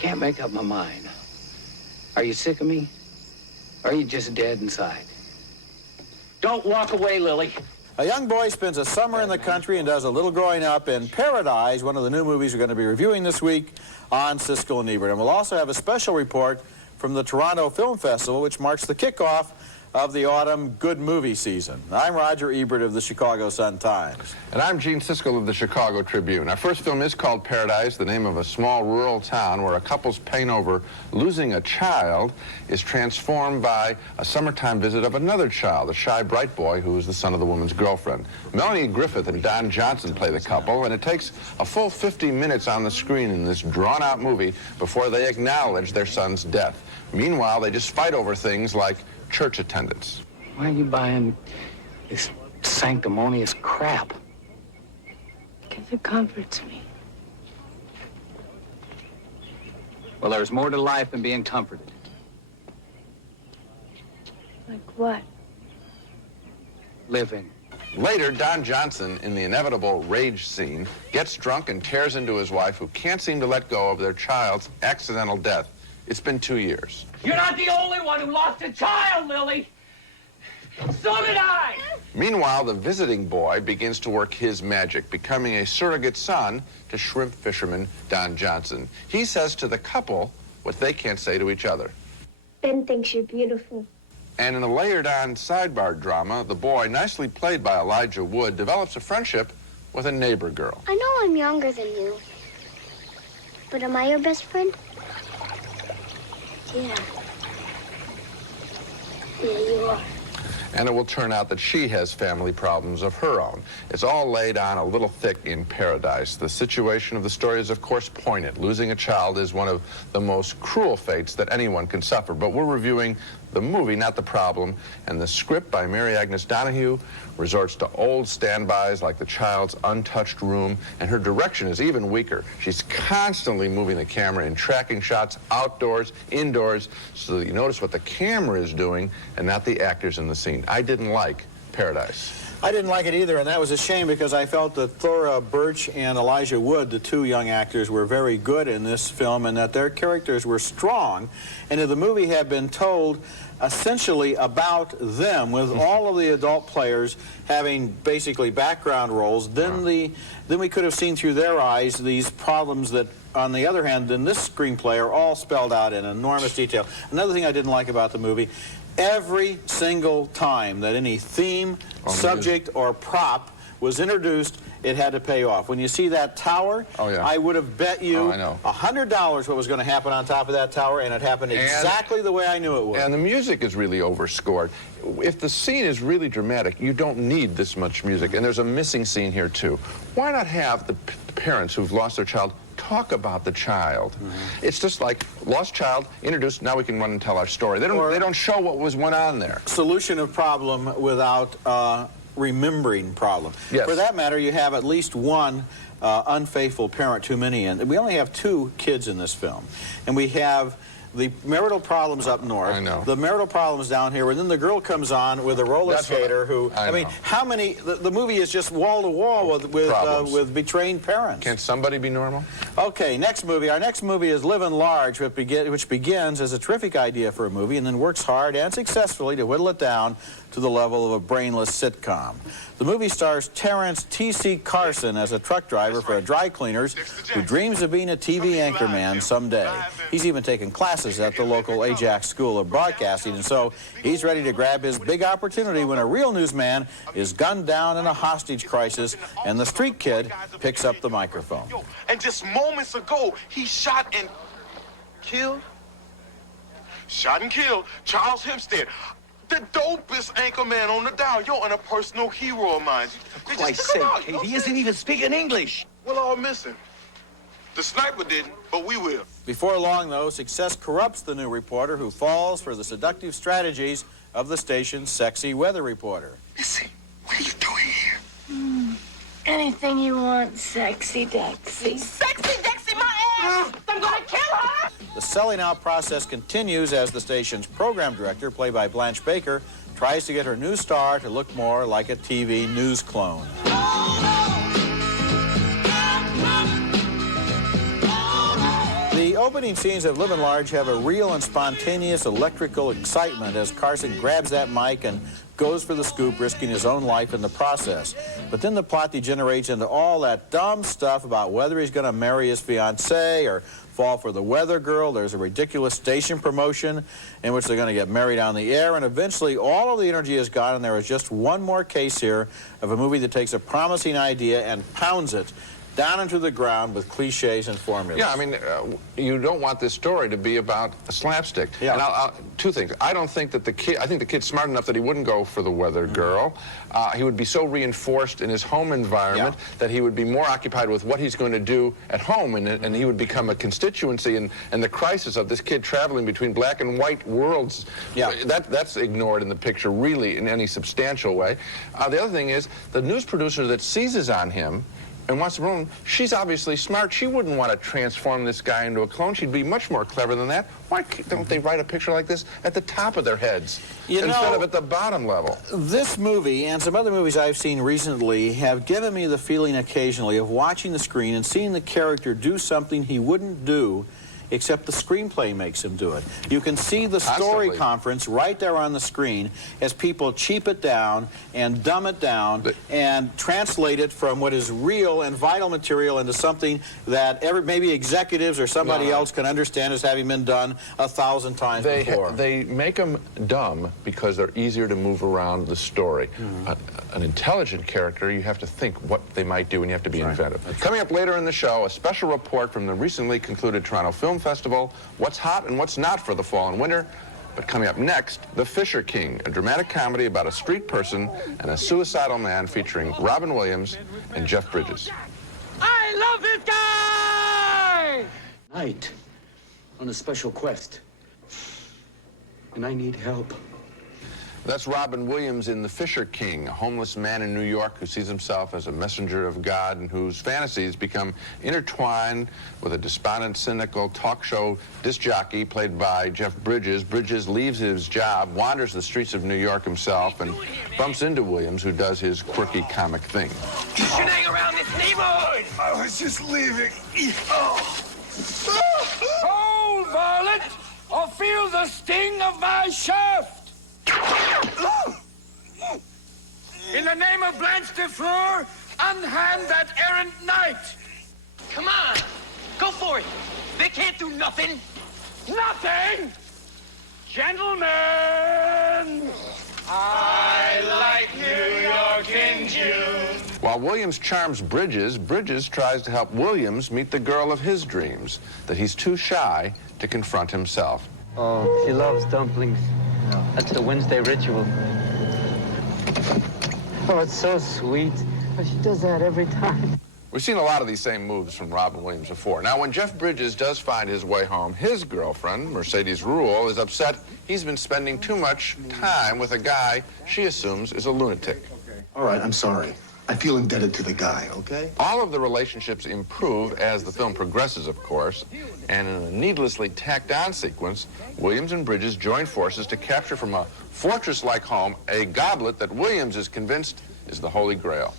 Can't make up my mind. Are you sick of me? Or are you just dead inside? Don't walk away, Lily. A young boy spends a summer in the country and does a little growing up in Paradise, one of the new movies we're going to be reviewing this week on Siskel and Ebert. And we'll also have a special report from the Toronto Film Festival, which marks the kickoff of the autumn good movie season. I'm Roger Ebert of the Chicago Sun-Times. And I'm Gene Siskel of the Chicago Tribune. Our first film is called Paradise, the name of a small rural town where a couple's pain over losing a child is transformed by a summertime visit of another child, a shy, bright boy who is the son of the woman's girlfriend. Melanie Griffith and Don Johnson play the couple, and it takes a full 50 minutes on the screen in this drawn-out movie before they acknowledge their son's death. Meanwhile, they just fight over things like church attendance. Why are you buying this sanctimonious crap? Because it comforts me. Well, there's more to life than being comforted. Like what? Living. Later, Don Johnson, in the inevitable rage scene, gets drunk and tears into his wife, who can't seem to let go of their child's accidental death. It's been 2 years. You're not the only one who lost a child, Lily. So did I. Meanwhile, the visiting boy begins to work his magic, becoming a surrogate son to shrimp fisherman Don Johnson. He says to the couple what they can't say to each other. Ben thinks you're beautiful. And in a layered-on sidebar drama, the boy, nicely played by Elijah Wood, develops a friendship with a neighbor girl. I know I'm younger than you. But am I your best friend? Yeah. Yeah, you are. And it will turn out that she has family problems of her own. It's all laid on a little thick in Paradise. The situation of the story is, of course, poignant. Losing a child is one of the most cruel fates that anyone can suffer. But we're reviewing the movie, not the problem. And the script by Mary Agnes Donahue resorts to old standbys like the child's untouched room, and her direction is even weaker. She's constantly moving the camera in tracking shots, outdoors, indoors, so that you notice what the camera is doing and not the actors in the scene. I didn't like Paradise. I didn't like it either, and that was a shame because I felt that Thora Birch and Elijah Wood, the two young actors, were very good in this film and that their characters were strong. And if the movie had been told essentially about them, with all of the adult players having basically background roles, then we could have seen through their eyes these problems that, on the other hand, in this screenplay are all spelled out in enormous detail. Another thing I didn't like about the movie, every single time that any theme, subject, or prop was introduced, it had to pay off. When you see that tower, I would have bet you $100 what was going to happen on top of that tower, and it happened exactly the way I knew it would. And the music is really overscored. If the scene is really dramatic, you don't need this much music. And there's a missing scene here, too. Why not have the parents who've lost their child talk about the child? It's just like lost child, introduced, now we can run and tell our story. They don't show what went on there. Solution of problem without remembering problem. Yes. For that matter, you have at least one unfaithful parent too many, and we only have 2 kids in this film. And we have the marital problems up north, the marital problems down here, and then the girl comes on with a roller skater who, I mean, how many, the movie is just wall to wall with betraying parents. Can't somebody be normal? Okay, next movie. Our next movie is Livin Large, which begins as a terrific idea for a movie and then works hard and successfully to whittle it down to the level of a brainless sitcom. The movie stars Terrence T.C. Carson as a truck driver for a dry cleaners who dreams of being a TV anchorman someday. He's even taken classes at the local Ajax School of Broadcasting, and so he's ready to grab his big opportunity when a real newsman is gunned down in a hostage crisis, and the street kid picks up the microphone. And just moments ago, he shot and killed Charles Hempstead, the dopest anchorman on the dial. You're a personal hero of mine. For Christ's sake, Kate, he isn't even speaking English. We'll all miss him. The sniper didn't, but we will. Before long, though, success corrupts the new reporter who falls for the seductive strategies of the station's sexy weather reporter. Missy, what are you doing here? Anything you want, sexy Dexy. Sexy Dexy, my ass! I'm gonna kill her! The selling out process continues as the station's program director, played by Blanche Baker, tries to get her new star to look more like a TV news clone. The opening scenes of Livin Large have a real and spontaneous electrical excitement as Carson grabs that mic and goes for the scoop, risking his own life in the process. But then the plot degenerates into all that dumb stuff about whether he's going to marry his fiancée or fall for the weather girl. There's a ridiculous station promotion in which they're going to get married on the air, and eventually all of the energy is gone, and there is just one more case here of a movie that takes a promising idea and pounds it down into the ground with cliches and formulas. Yeah, I mean, you don't want this story to be about a slapstick. Yeah. And two things. I don't think that I think the kid's smart enough that he wouldn't go for the weather girl. He would be so reinforced in his home environment that he would be more occupied with what he's going to do at home, and he would become a constituency, and the crisis of this kid traveling between black and white worlds, that's ignored in the picture really in any substantial way. The other thing is the news producer that seizes on him and wants to ruin him, she's obviously smart. She wouldn't want to transform this guy into a clone. She'd be much more clever than that. Why don't they write a picture like this at the top of their heads instead of at the bottom level? This movie and some other movies I've seen recently have given me the feeling occasionally of watching the screen and seeing the character do something he wouldn't do except the screenplay makes him do it. You can see the story conference right there on the screen as people cheap it down and dumb it down and translate it from what is real and vital material into something that maybe executives or somebody else can understand as having been done 1,000 times before. They make them dumb because they're easier to move around the story. An intelligent character, you have to think what they might do, and you have to be inventive. Coming up later in the show, a special report from the recently concluded Toronto Film Festival, what's hot and what's not for the fall and winter. But coming up next, The Fisher King, a dramatic comedy about a street person and a suicidal man featuring Robin Williams and Jeff Bridges. I love this guy! Night, on a special quest, and I need help. That's Robin Williams in The Fisher King, a homeless man in New York who sees himself as a messenger of God and whose fantasies become intertwined with a despondent, cynical talk show disc jockey played by Jeff Bridges. Bridges leaves his job, wanders the streets of New York himself, and bumps into Williams, who does his quirky comic thing. You shouldn't hang around this neighborhood! I was just leaving. Hold, varlet, or feel the sting of my shaft! In the name of Blanche de Fleur, unhand that errant knight! Come on! Go for it! They can't do nothing! Nothing! Gentlemen! I like New York in June. While Williams charms Bridges, Bridges tries to help Williams meet the girl of his dreams, that he's too shy to confront himself. Oh, she loves dumplings. That's the Wednesday ritual. Oh, it's so sweet. Oh, she does that every time. We've seen a lot of these same moves from Robin Williams before. Now, when Jeff Bridges does find his way home, his girlfriend, Mercedes Rule, is upset he's been spending too much time with a guy she assumes is a lunatic. All right, I'm sorry. I feel indebted to the guy, okay? All of the relationships improve as the film progresses, of course, and in a needlessly tacked-on sequence, Williams and Bridges join forces to capture from a fortress-like home a goblet that Williams is convinced is the Holy Grail.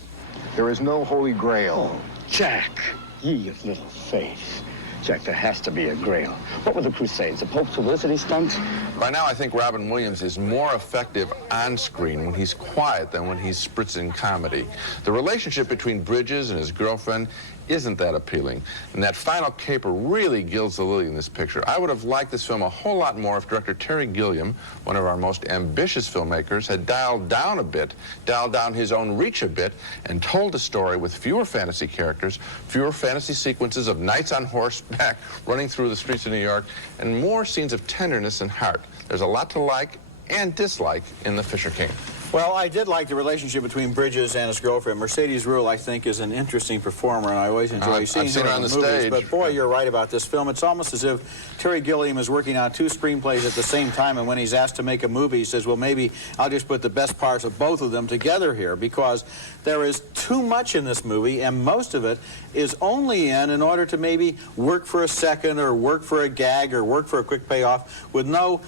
There is no Holy Grail. Jack, ye of little faith. Jack, there has to be a grail. What were the Crusades? A Pope's publicity stunt? By now, I think Robin Williams is more effective on screen when he's quiet than when he's spritzing comedy. The relationship between Bridges and his girlfriend isn't that appealing, and that final caper really gilds the lily in this picture. I would have liked this film a whole lot more if director Terry Gilliam, one of our most ambitious filmmakers, had dialed down a bit, dialed down his own reach a bit, and told a story with fewer fantasy characters, fewer fantasy sequences of knights on horseback running through the streets of New York, and more scenes of tenderness and heart. There's a lot to like and dislike in The Fisher King. Well, I did like the relationship between Bridges and his girlfriend. Mercedes Ruehl, I think, is an interesting performer, and I always enjoy seeing her on in the movies. stage. But boy, you're right about this film. It's almost as if Terry Gilliam is working on two screenplays at the same time, and when he's asked to make a movie, he says, well, maybe I'll just put the best parts of both of them together here, because there is too much in this movie, and most of it is only in order to maybe work for a second, or work for a gag, or work for a quick payoff, with no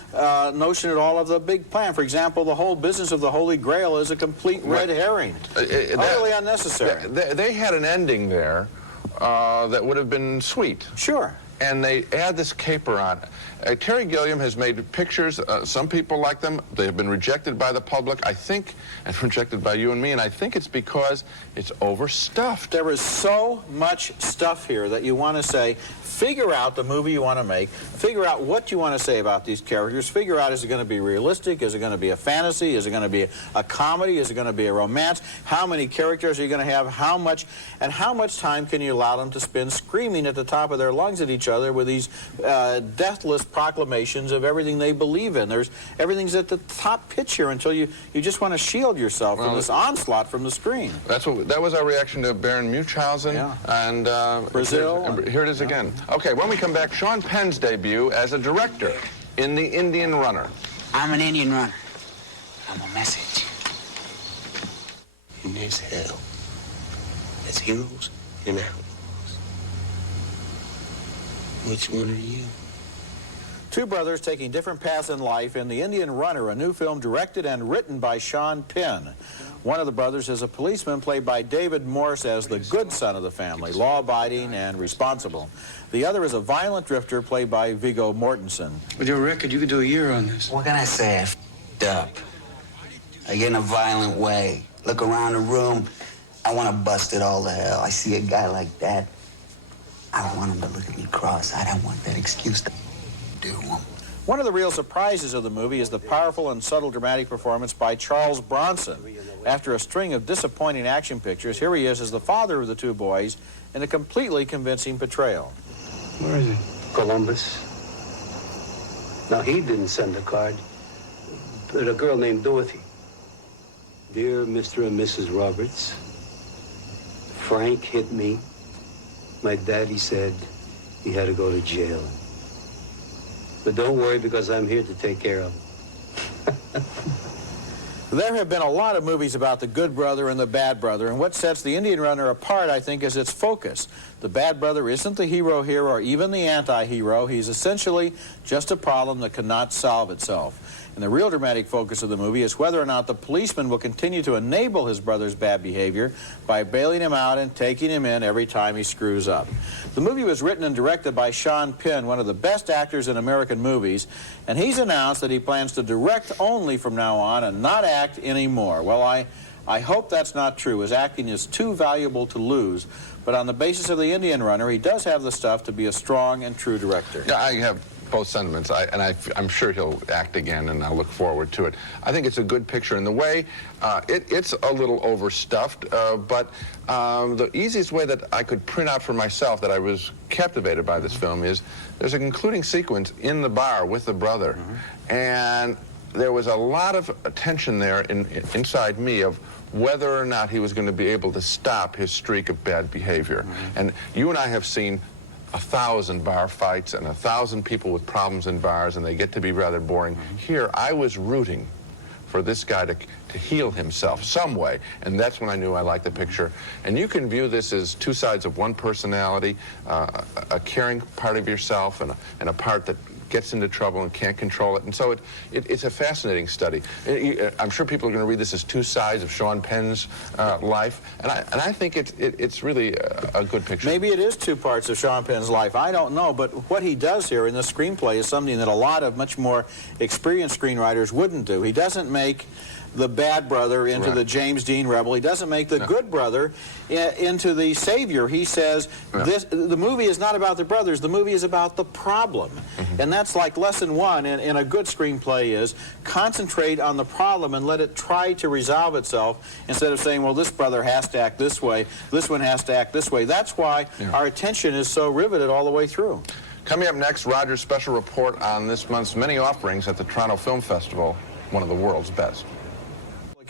notion at all of the big plan. For example, the whole business of the Holy Grail is a complete red herring. Utterly unnecessary. They had an ending there that would have been sweet. Sure. And they add this caper on. Terry Gilliam has made pictures. Some people like them. They have been rejected by the public, I think, and rejected by you and me, and I think it's because it's overstuffed. There is so much stuff here that you want to say. Figure out the movie you want to make. Figure out what you want to say about these characters. Figure out, is it going to be realistic? Is it going to be a fantasy? Is it going to be a comedy? Is it going to be a romance? How many characters are you going to have? How much time can you allow them to spend screaming at the top of their lungs at each other with these deathless proclamations of everything they believe in? Everything's at the top pitch here until you just want to shield yourself from this onslaught from the screen. That was our reaction to Baron Munchausen and Brazil. Here it is again. Okay, when we come back, Sean Penn's debut as a director in The Indian Runner. I'm an Indian runner. I'm a message. And there's hell. There's heroes and outlaws. Which one are you? Two brothers taking different paths in life in The Indian Runner, a new film directed and written by Sean Penn. One of the brothers is a policeman played by David Morse as the good son of the family, law-abiding and responsible. The other is a violent drifter played by Viggo Mortensen. With your record, you could do a year on this. What can I say? I f***ed up. I get in a violent way. Look around the room. I want to bust it all to hell. I see a guy like that. I don't want him to look at me cross-eyed. I want that excuse to do him. One of the real surprises of the movie is the powerful and subtle dramatic performance by Charles Bronson. After a string of disappointing action pictures, here he is as the father of the two boys in a completely convincing portrayal. Where is he? Columbus. Now, he didn't send a card, but a girl named Dorothy. Dear Mr. and Mrs. Roberts, Frank hit me. My daddy said he had to go to jail. But don't worry, because I'm here to take care of him. There have been a lot of movies about the good brother and the bad brother, and what sets The Indian Runner apart, I think, is its focus. The bad brother isn't the hero here or even the anti-hero. He's essentially just a problem that cannot solve itself. And the real dramatic focus of the movie is whether or not the policeman will continue to enable his brother's bad behavior by bailing him out and taking him in every time he screws up. The movie was written and directed by Sean Penn, one of the best actors in American movies, and he's announced that he plans to direct only from now on and not act anymore. Well, I hope that's not true, as acting is too valuable to lose. But on the basis of The Indian Runner, he does have the stuff to be a strong and true director. Yeah, I have both sentiments, I'm sure he'll act again, and I'll look forward to it. I think it's a good picture in the way. It's a little overstuffed, but the easiest way that I could print out for myself that I was captivated by this film is there's a concluding sequence in the bar with the brother, and there was a lot of tension there inside me of whether or not he was going to be able to stop his streak of bad behavior. And you and I have seen 1,000 bar fights and 1,000 people with problems in bars, and they get to be rather boring. Here, I was rooting for this guy to heal himself some way, and that's when I knew I liked the picture. And you can view this as two sides of one personality, a caring part of yourself and a part that gets into trouble and can't control it. And so it's a fascinating study. I'm sure people are going to read this as two sides of Sean Penn's life, and I think it's really a good picture. Maybe it is two parts of Sean Penn's life. I don't know, but what he does here in the screenplay is something that a lot of much more experienced screenwriters wouldn't do. He doesn't make the bad brother into the James Dean rebel. He doesn't make the good brother into the savior. He says, the movie is not about the brothers, the movie is about the problem. And that's like lesson one in a good screenplay is concentrate on the problem and let it try to resolve itself instead of saying, well, this brother has to act this way, this one has to act this way. That's why our attention is so riveted all the way through. Coming up next, Roger's special report on this month's many offerings at the Toronto Film Festival, one of the world's best.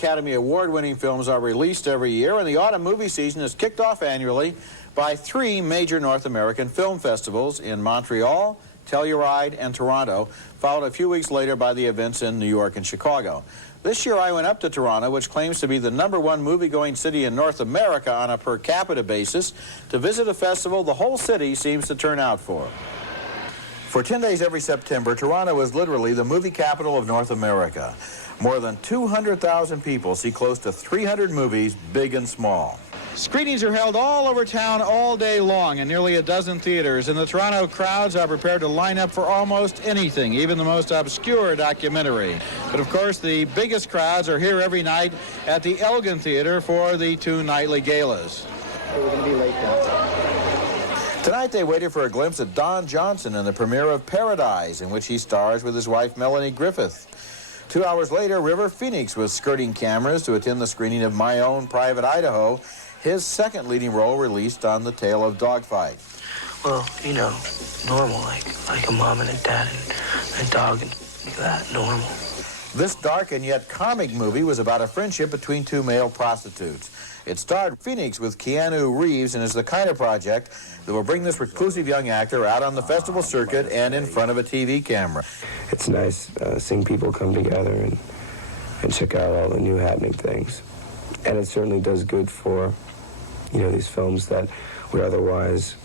Academy Award-winning films are released every year, and the autumn movie season is kicked off annually by 3 major North American film festivals in Montreal, Telluride, and Toronto, followed a few weeks later by the events in New York and Chicago. This year I went up to Toronto, which claims to be the #1 movie-going city in North America on a per capita basis, to visit a festival the whole city seems to turn out for. For 10 days every September, Toronto is literally the movie capital of North America. More than 200,000 people see close to 300 movies, big and small. Screenings are held all over town all day long in nearly a dozen theaters, and the Toronto crowds are prepared to line up for almost anything, even the most obscure documentary. But of course, the biggest crowds are here every night at the Elgin Theater for the 2 nightly galas. We're going to be late now. Tonight they waited for a glimpse at Don Johnson in the premiere of Paradise, in which he stars with his wife Melanie Griffith. 2 hours later, River Phoenix was skirting cameras to attend the screening of My Own Private Idaho, his second leading role released on The Tale of Dogfight. Well, you know, normal, like a mom and a dad and a dog and like that, normal. This dark and yet comic movie was about a friendship between 2 male prostitutes. It starred Phoenix with Keanu Reeves and is the kind of project that will bring this reclusive young actor out on the festival circuit and in front of a TV camera. It's nice seeing people come together and check out all the new happening things. And it certainly does good for, you know, these films that would otherwise,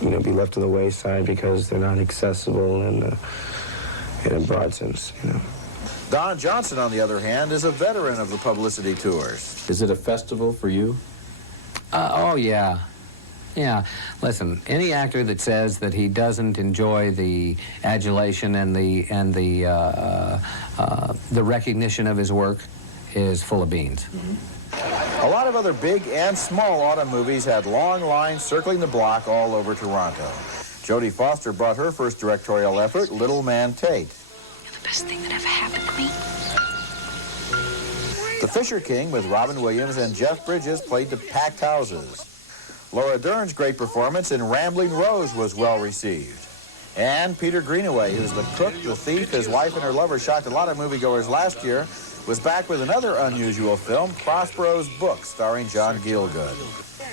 you know, be left to the wayside because they're not accessible in a broad sense, you know. Don Johnson, on the other hand, is a veteran of the publicity tours. Is it a festival for you? Oh, yeah. Yeah. Listen, any actor that says that he doesn't enjoy the adulation and the recognition of his work is full of beans. A lot of other big and small autumn movies had long lines circling the block all over Toronto. Jodie Foster brought her first directorial effort, Little Man Tate. You're the best thing that ever happened to me. The Fisher King with Robin Williams and Jeff Bridges played to packed houses. Laura Dern's great performance in Rambling Rose was well received. And Peter Greenaway, who's the cook, the thief, his wife, and her lover shocked a lot of moviegoers last year, was back with another unusual film, Prospero's Book, starring John Gielgud.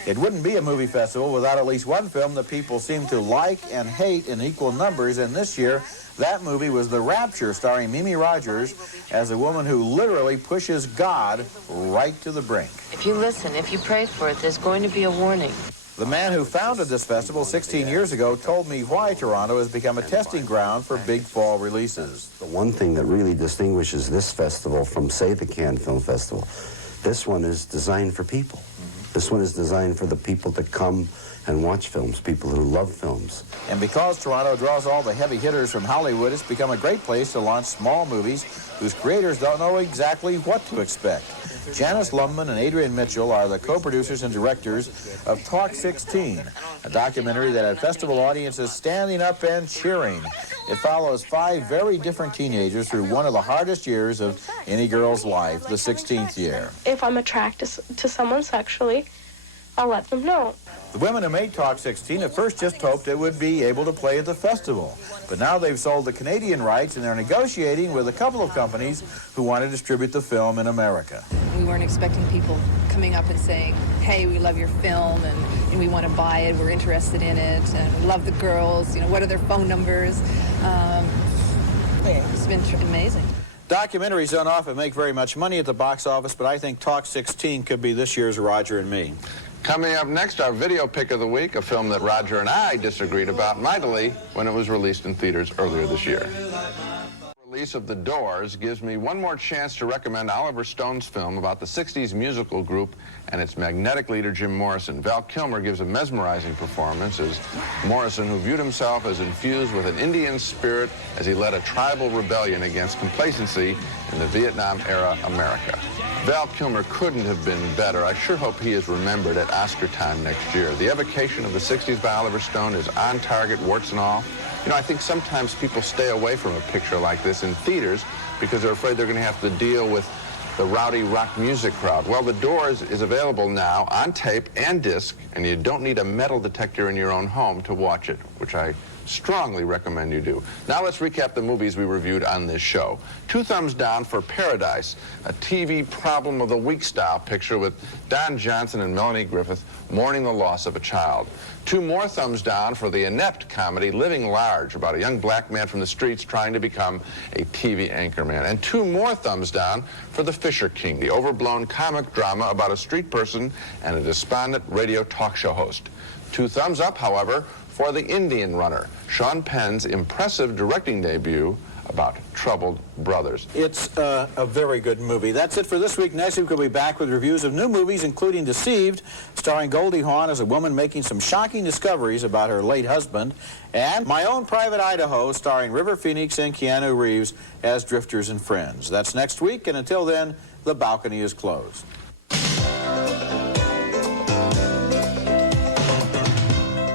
It wouldn't be a movie festival without at least one film that people seem to like and hate in equal numbers, and this year, that movie was The Rapture, starring Mimi Rogers as a woman who literally pushes God right to the brink. If you listen, if you pray for it, there's going to be a warning. The man who founded this festival 16 years ago told me why Toronto has become a testing ground for big fall releases. The one thing that really distinguishes this festival from, say, the Cannes Film Festival, this one is designed for people. This one is designed for the people that come and watch films, people who love films. And because Toronto draws all the heavy hitters from Hollywood, it's become a great place to launch small movies whose creators don't know exactly what to expect. Janice Lumman and Adrian Mitchell are the co-producers and directors of Talk 16, a documentary that had festival audiences standing up and cheering. It follows 5 very different teenagers through one of the hardest years of any girl's life, the 16th year. If I'm attracted to someone sexually, I'll let them know. The women who made Talk 16 at first just hoped it would be able to play at the festival. But now they've sold the Canadian rights and they're negotiating with a couple of companies who want to distribute the film in America. We weren't expecting people coming up and saying, hey, we love your film and we want to buy it, we're interested in it, and we love the girls, you know, what are their phone numbers? It's been amazing. Documentaries don't often make very much money at the box office, but I think Talk 16 could be this year's Roger and Me. Coming up next, our video pick of the week, a film that Roger and I disagreed about mightily when it was released in theaters earlier this year. The release of The Doors gives me one more chance to recommend Oliver Stone's film about the 60s musical group and its magnetic leader, Jim Morrison. Val Kilmer gives a mesmerizing performance as Morrison, who viewed himself as infused with an Indian spirit as he led a tribal rebellion against complacency in the Vietnam-era America. Val Kilmer couldn't have been better. I sure hope he is remembered at Oscar time next year. The evocation of the 60s by Oliver Stone is on target, warts and all. You know, I think sometimes people stay away from a picture like this in theaters because they're afraid they're going to have to deal with the rowdy rock music crowd. Well, The Doors is available now on tape and disc, and you don't need a metal detector in your own home to watch it, which I strongly recommend you do. Now let's recap the movies we reviewed on this show. 2 thumbs down for Paradise, a TV problem of the week style picture with Don Johnson and Melanie Griffith mourning the loss of a child. 2 more thumbs down for the inept comedy Livin Large, about a young black man from the streets trying to become a TV anchorman. And 2 more thumbs down for The Fisher King, the overblown comic drama about a street person and a despondent radio talk show host. 2 thumbs up, however, for The Indian Runner, Sean Penn's impressive directing debut about troubled brothers. It's a very good movie. That's it for this week. Next week we'll be back with reviews of new movies, including Deceived, starring Goldie Hawn as a woman making some shocking discoveries about her late husband, and My Own Private Idaho, starring River Phoenix and Keanu Reeves as drifters and friends. That's next week, and until then, the balcony is closed.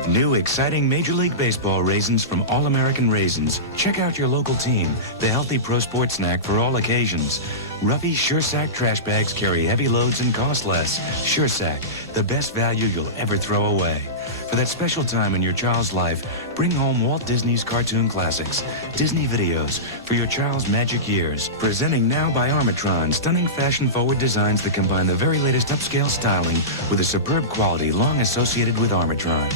New exciting Major League Baseball raisins from All-American Raisins. Check out your local team, the healthy pro sport snack for all occasions. Ruffy SureSack trash bags carry heavy loads and cost less. SureSack, the best value you'll ever throw away. For that special time in your child's life, bring home Walt Disney's cartoon classics, Disney videos for your child's magic years. Presenting now by Armatron, stunning fashion-forward designs that combine the very latest upscale styling with a superb quality long associated with Armatron.